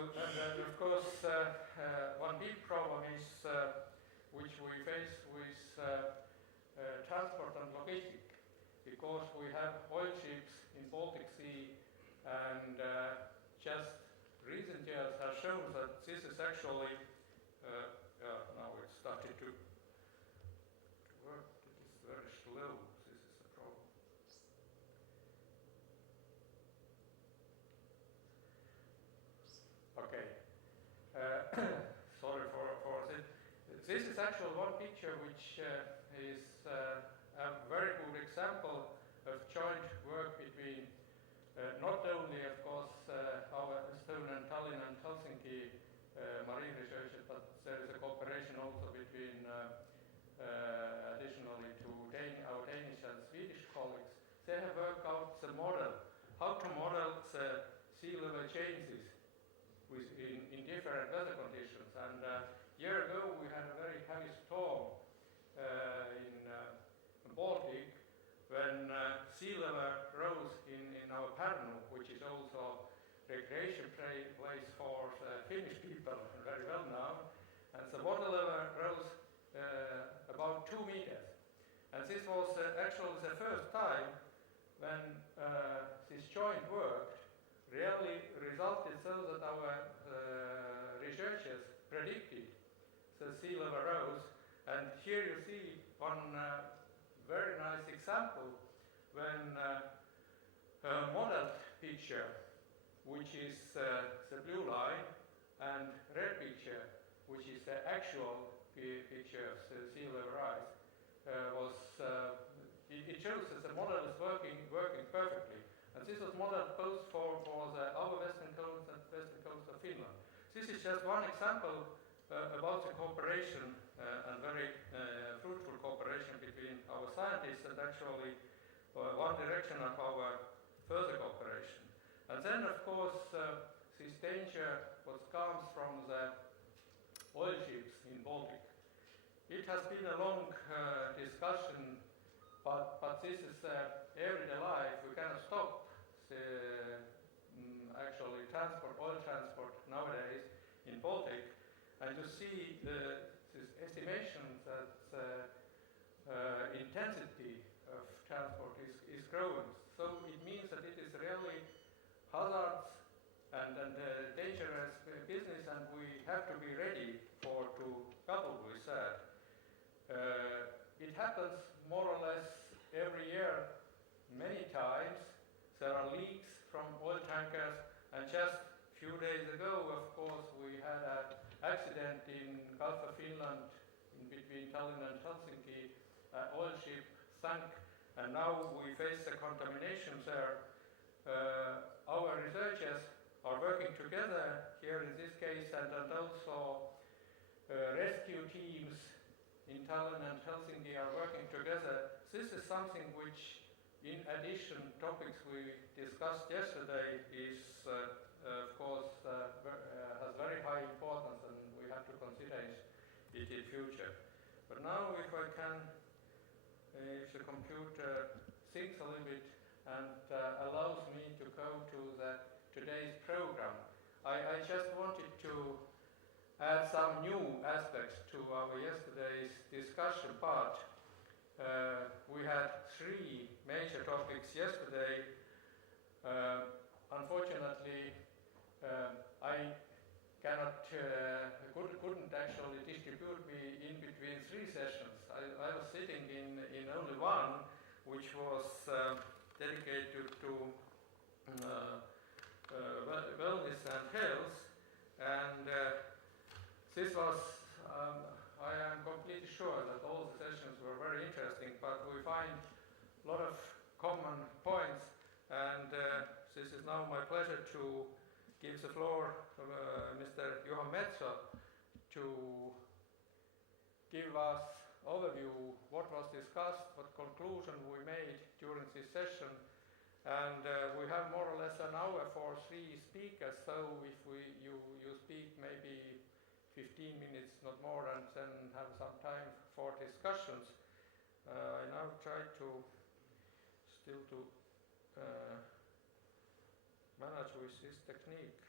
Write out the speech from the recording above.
Of course, one big problem is which we face with transport and logistics, because we have oil ships in Baltic Sea, and just recent years have shown that this is actually now it started to work. It is very slow. This is a problem. Okay. Sorry for this. This is actually one picture which is a very good example of joint work between not only, of course, our Estonian Tallinn and Helsinki marine researchers, but there is a cooperation also between, additionally to our Danish and Swedish colleagues. They have worked out the model, how to model the sea level changes in different weather conditions. And a year ago we had a very heavy storm in the Baltic, when sea level rose in our Pärnu, which is also recreation place for Finnish people, very well known, and the water level rose about 2 meters. And this was actually the first time when this joint worked really resulted so that our researchers predicted the sea level rose. And here you see one very nice example when a modeled picture, which is the blue line, and red picture, which is the actual picture of the sea level rise, it shows that the model is working perfectly. And this was modeled both for our western coast and western coast of Finland. This is just one example about the cooperation and very fruitful cooperation between our scientists, and actually one direction of our further cooperation. And then, of course, this danger what comes from the oil ships in Baltic. It has been a long discussion, but this is everyday life. We cannot stop the actually oil transport nowadays in Baltic. And you see this estimation that intensity of transport is growing. So it means that it is really hazards and dangerous business, and we have to be ready to couple with that. It happens more or less every year, many times. There are leaks from oil tankers, and just a few days ago, of course, we had an accident in Gulf of Finland in between Tallinn and Helsinki. An oil ship sank, and now we face the contamination there. Our researchers are working together here in this case, and also rescue teams in Tallinn and Helsinki are working together. This is something which, in addition, topics we discussed yesterday is, of course, has very high importance, and we have to consider it in future. But now, if I can, if the computer thinks a little bit and allows me to go to today's program, I just wanted to add some new aspects to our yesterday's discussion part. We had 3 major topics yesterday. Unfortunately, I couldn't actually distribute me in between 3 sessions. I was sitting in only one, which was dedicated to wellness and health, and this was, I am completely sure that all the sessions were very interesting, but we find a lot of common points, and this is now my pleasure to give the floor to Mr. Juha Metso to give us overview what was discussed, what conclusion we made during this session. And we have more or less an hour for 3 speakers, so if you speak maybe 15 minutes, not more, and then have some time for discussions. I now try to still to manage with this technique.